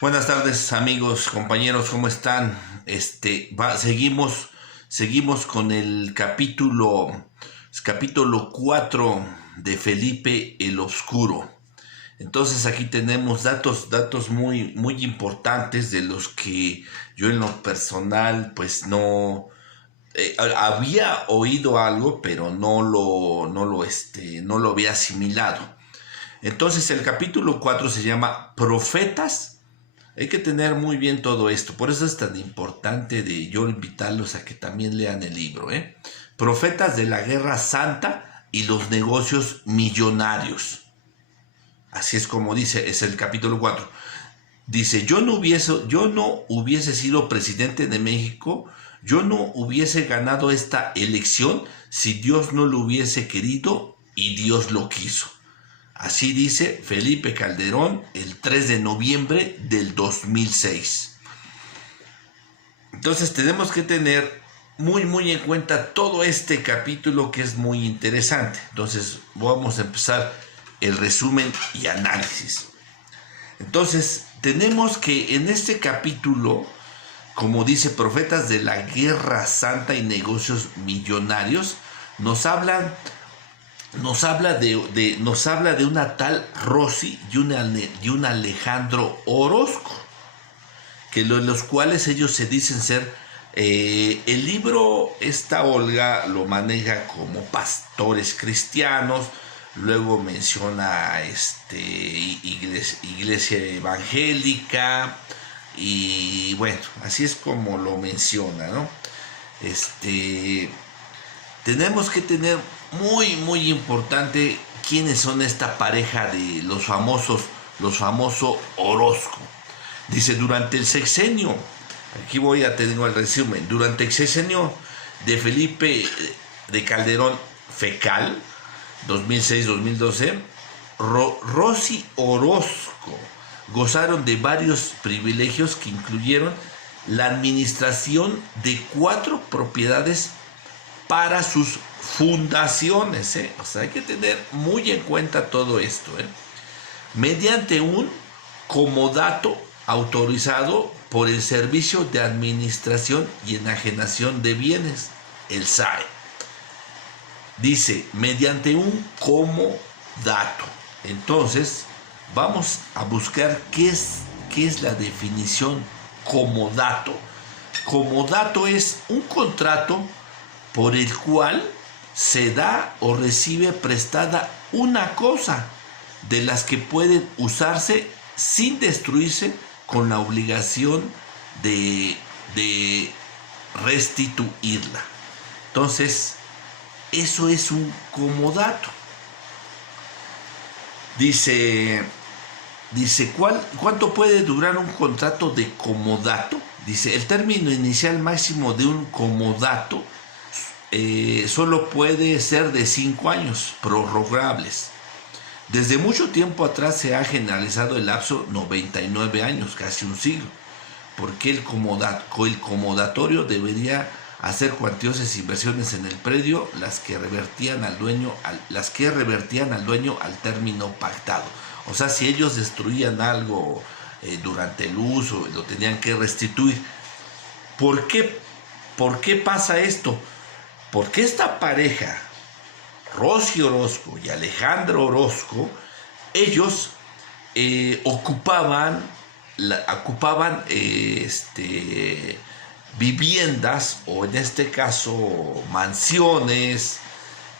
Buenas tardes, amigos, compañeros, ¿cómo están? Seguimos con el capítulo 4 de Felipe el Oscuro. Entonces aquí tenemos datos muy importantes de los que yo en lo personal pues no había oído algo, pero no lo había asimilado. Entonces el capítulo 4 se llama Profetas. Hay que tener muy bien todo esto. Por eso es tan importante de yo invitarlos a que también lean el libro. Profetas de la Guerra Santa y los negocios millonarios. Así es como dice, es el capítulo 4. Dice, yo no hubiese sido presidente de México, yo no hubiese ganado esta elección si Dios no lo hubiese querido y Dios lo quiso. Así dice Felipe Calderón el 3 de noviembre del 2006. Entonces tenemos que tener muy en cuenta todo este capítulo que es muy interesante. Entonces vamos a empezar el resumen y análisis. Entonces tenemos que en este capítulo, como dice, profetas de la Guerra Santa y negocios millonarios, nos habla de una tal Rosy y un Alejandro Orozco, los cuales ellos se dicen ser, el libro, esta Olga lo maneja como pastores cristianos, luego menciona iglesia evangélica, y bueno, así es como lo menciona, ¿no? Tenemos que tener muy importante quiénes son esta pareja de los famosos Orozco. Dice, durante el sexenio, aquí tengo el resumen, durante el sexenio de Felipe de Calderón Fecal, 2006-2012, Rosy Orozco gozaron de varios privilegios que incluyeron la administración de 4 propiedades para sus fundaciones, O sea, hay que tener muy en cuenta todo esto, mediante un comodato autorizado por el Servicio de Administración y Enajenación de Bienes, el SAE. Dice, mediante un comodato. Entonces, vamos a buscar qué es la definición comodato. Comodato es un contrato por el cual se da o recibe prestada una cosa de las que pueden usarse sin destruirse, con la obligación de restituirla. Entonces, eso es un comodato. Dice, ¿cuánto puede durar un contrato de comodato? Dice, el término inicial máximo de un comodato solo puede ser de 5 años, prorrogables. Desde mucho tiempo atrás se ha generalizado el lapso 99 años, casi un siglo, porque el comodatorio debería hacer cuantiosas inversiones en el predio, las que revertían al dueño al término pactado. O sea, si ellos destruían algo durante el uso, lo tenían que restituir. ¿Por qué pasa esto? Porque esta pareja, Rosy Orozco y Alejandro Orozco, ellos ocupaban viviendas, o en este caso mansiones,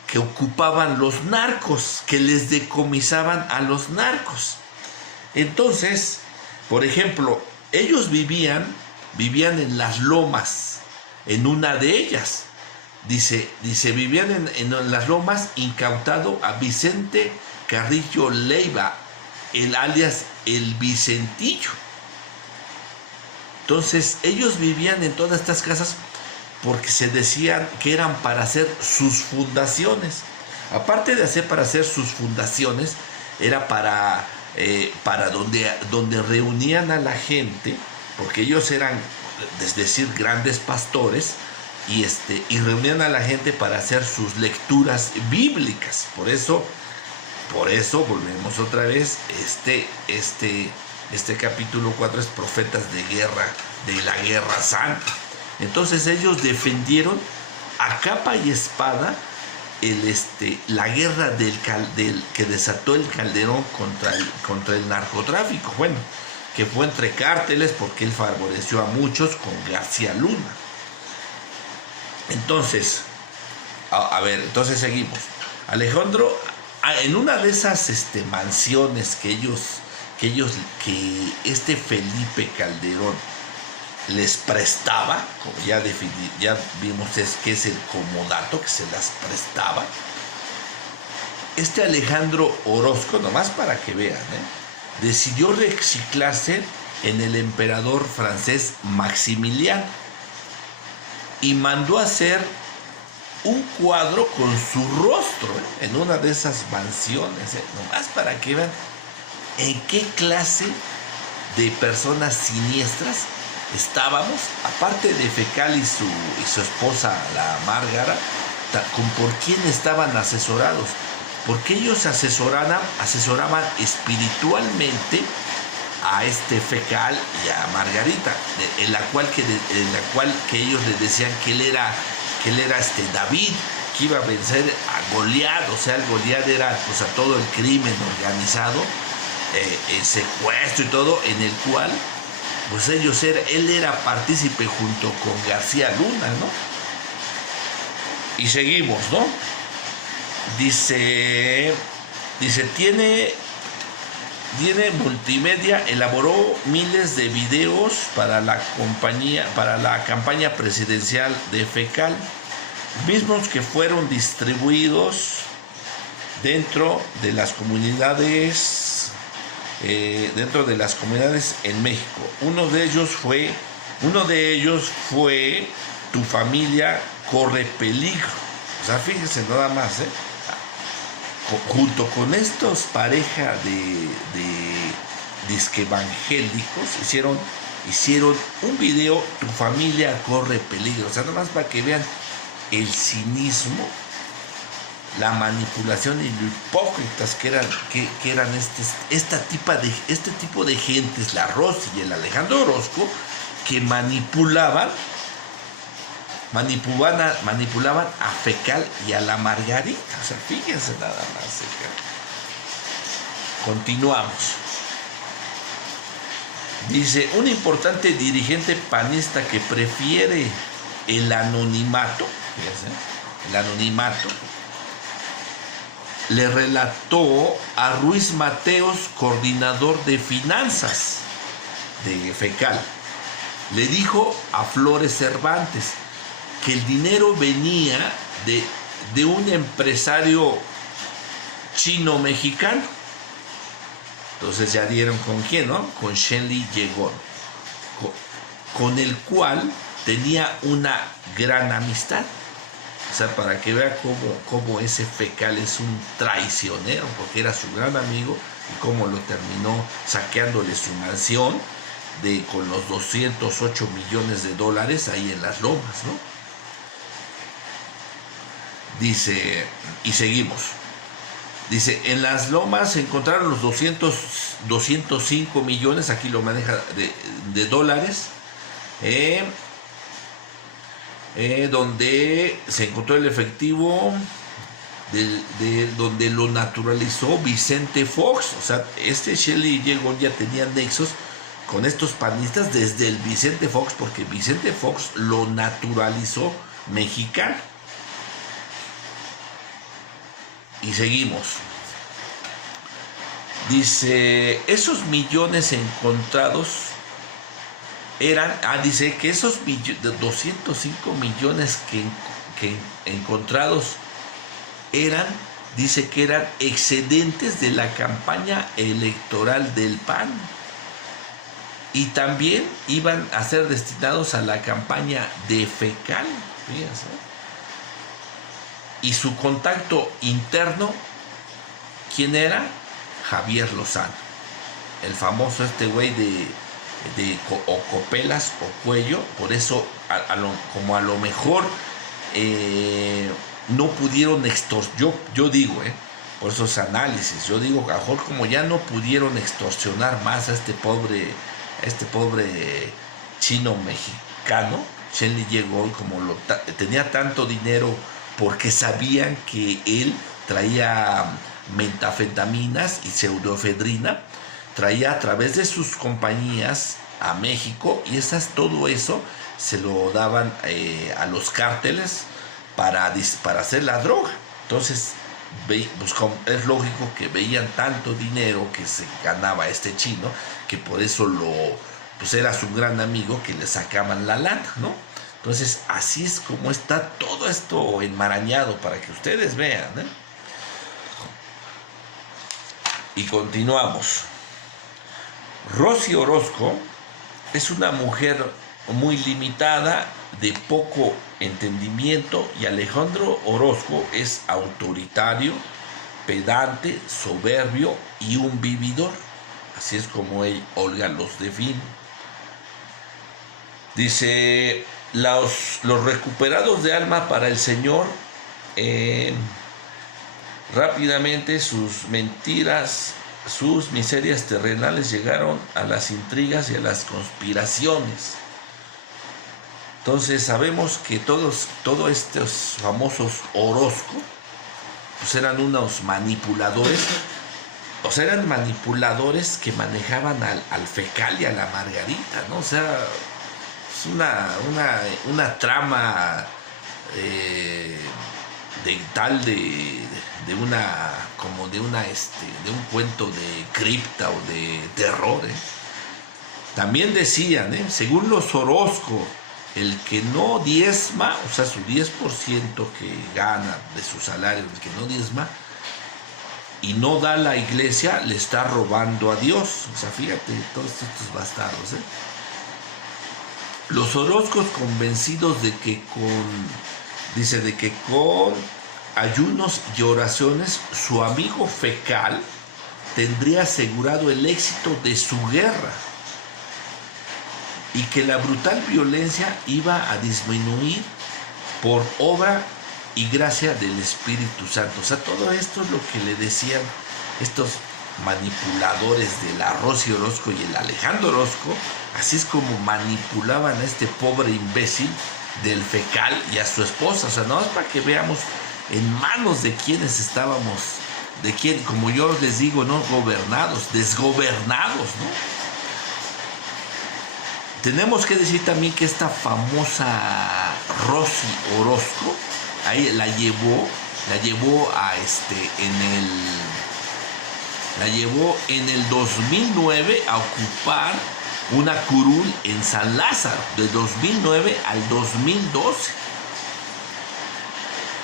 que ocupaban los narcos, que les decomisaban a los narcos. Entonces, por ejemplo, ellos vivían en las lomas, en una de ellas. Dice, vivían en las lomas, incautado a Vicente Carrillo Leiva, el alias El Vicentillo. Entonces, ellos vivían en todas estas casas porque se decían que eran para hacer sus fundaciones. Aparte de para hacer sus fundaciones, era para donde reunían a la gente, porque ellos eran, es decir, grandes pastores, y reunían a la gente para hacer sus lecturas bíblicas. Por eso volvemos otra vez, Este capítulo 4 es profetas de guerra, de la guerra santa. Entonces ellos defendieron a capa y espada la guerra del que desató el Calderón contra el narcotráfico. Bueno, que fue entre cárteles porque él favoreció a muchos con García Luna. Entonces, entonces seguimos. Alejandro, en una de esas mansiones que este Felipe Calderón les prestaba, como ya vimos que es el comodato que se las prestaba, este Alejandro Orozco, nomás para que vean, decidió reciclarse en el emperador francés Maximiliano y mandó a hacer un cuadro con su rostro en una de esas mansiones, nomás para que vean en qué clase de personas siniestras estábamos, aparte de Fecal y su esposa, la Márgara, por quién estaban asesorados, porque ellos asesoraban espiritualmente a este Fecal y a Margarita, en la cual que ellos le decían que él era David, que iba a vencer a Goliat. O sea, el Goliat era pues a todo el crimen organizado, el secuestro y todo, en el cual pues él era partícipe junto con García Luna, ¿no? Y seguimos, ¿no? Dice, tiene multimedia, elaboró miles de videos para la campaña presidencial de Fecal, mismos que fueron distribuidos dentro de las comunidades en México. Uno de ellos fue Tu familia corre peligro. O sea, fíjense nada más, junto con estos pareja de disque evangélicos hicieron un video, Tu familia corre peligro. O sea, nada más para que vean el cinismo, la manipulación y lo hipócritas que eran este tipo de gentes, la Rosy y el Alejandro Orozco, que manipulaban a Fecal y a la Margarita. O sea, fíjense nada más. Continuamos. Dice, un importante dirigente panista que prefiere el anonimato, fíjense, le relató a Ruiz Mateos, coordinador de finanzas de Fecal. Le dijo a Flores Cervantes que el dinero venía de un empresario chino-mexicano. Entonces ya dieron con quién, ¿no? Con Shenli Yegon, con el cual tenía una gran amistad. O sea, para que vea cómo ese Fecal es un traicionero, porque era su gran amigo, y cómo lo terminó saqueándole su mansión con los 208 millones de dólares ahí en Las Lomas, ¿no? Dice, y seguimos. Dice, en Las Lomas se encontraron los 205 millones, aquí lo maneja, de dólares, donde se encontró el efectivo donde lo naturalizó Vicente Fox. O sea, Shenli Yegon ya tenía nexos con estos panistas desde el Vicente Fox, porque Vicente Fox lo naturalizó mexicano. Y seguimos. Dice, esos millones encontrados dice que esos 205 millones que encontrados dice que eran excedentes de la campaña electoral del PAN. Y también iban a ser destinados a la campaña de Fecal. Fíjense. Y su contacto interno, ¿quién era? Javier Lozano, el famoso güey de o copelas o cuello. Por eso a lo mejor no pudieron yo digo, por esos análisis. Yo digo, a lo mejor como ya no pudieron extorsionar más a este pobre chino mexicano, Chen Liyue, como tenía tanto dinero porque sabían que él traía metafetaminas y pseudoefedrina, traía a través de sus compañías a México, y todo eso se lo daban a los cárteles para hacer la droga. Entonces, pues, es lógico que veían tanto dinero que se ganaba este chino, que por eso pues era su gran amigo, que le sacaban la lana, ¿no? Entonces, así es como está todo esto enmarañado, para que ustedes vean, ¿eh? Y continuamos. Rosy Orozco es una mujer muy limitada, de poco entendimiento, y Alejandro Orozco es autoritario, pedante, soberbio y un vividor. Así es como Olga los define. Dice, los recuperados de alma para el Señor, rápidamente sus mentiras, sus miserias terrenales llegaron a las intrigas y a las conspiraciones. Entonces sabemos que todos estos famosos Orozco pues eran unos manipuladores, o sea, eran manipuladores que manejaban al Fecal y a la Margarita, ¿no? O sea, es una trama de un cuento de cripta o de terror, ¿eh? También decían, según los Orozco, el que no diezma, o sea, su 10% que gana de su salario, el que no diezma y no da a la iglesia, le está robando a Dios. O sea, fíjate, todos estos bastardos, ¿eh? Los Orozcos, convencidos de que con ayunos y oraciones su amigo Fecal tendría asegurado el éxito de su guerra, y que la brutal violencia iba a disminuir por obra y gracia del Espíritu Santo. O sea, todo esto es lo que le decían estos manipuladores de la Rosy Orozco y el Alejandro Orozco. Así es como manipulaban a este pobre imbécil del Fecal y a su esposa. O sea, no es para que veamos en manos de quienes estábamos, como yo les digo, no gobernados, desgobernados, ¿no? Tenemos que decir también que esta famosa Rosy Orozco, ahí la llevó en el 2009 a ocupar una curul en San Lázaro, de 2009 al 2012.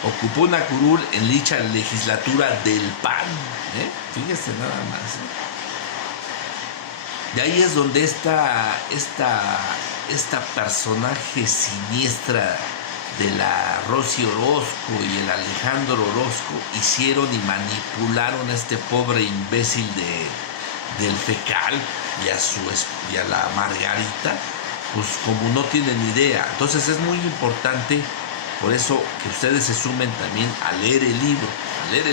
Ocupó una curul en dicha legislatura del PAN, fíjese nada más, De ahí es donde esta personaje siniestra de la Rosy Orozco y el Alejandro Orozco hicieron y manipularon a este pobre imbécil del Fecal y a la Margarita, pues como no tienen idea. Entonces es muy importante, por eso, que ustedes se sumen también a leer el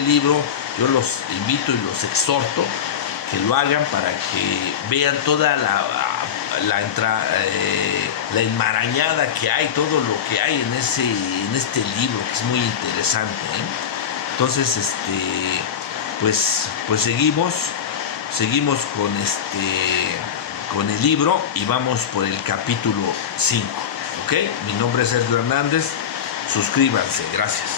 libro. Yo los invito y los exhorto que lo hagan para que vean toda la enmarañada que hay, todo lo que hay en este libro, que es muy interesante, ¿eh? Entonces, pues seguimos con el libro y vamos por el capítulo 5, ¿ok? Mi nombre es Sergio Hernández, suscríbanse, gracias.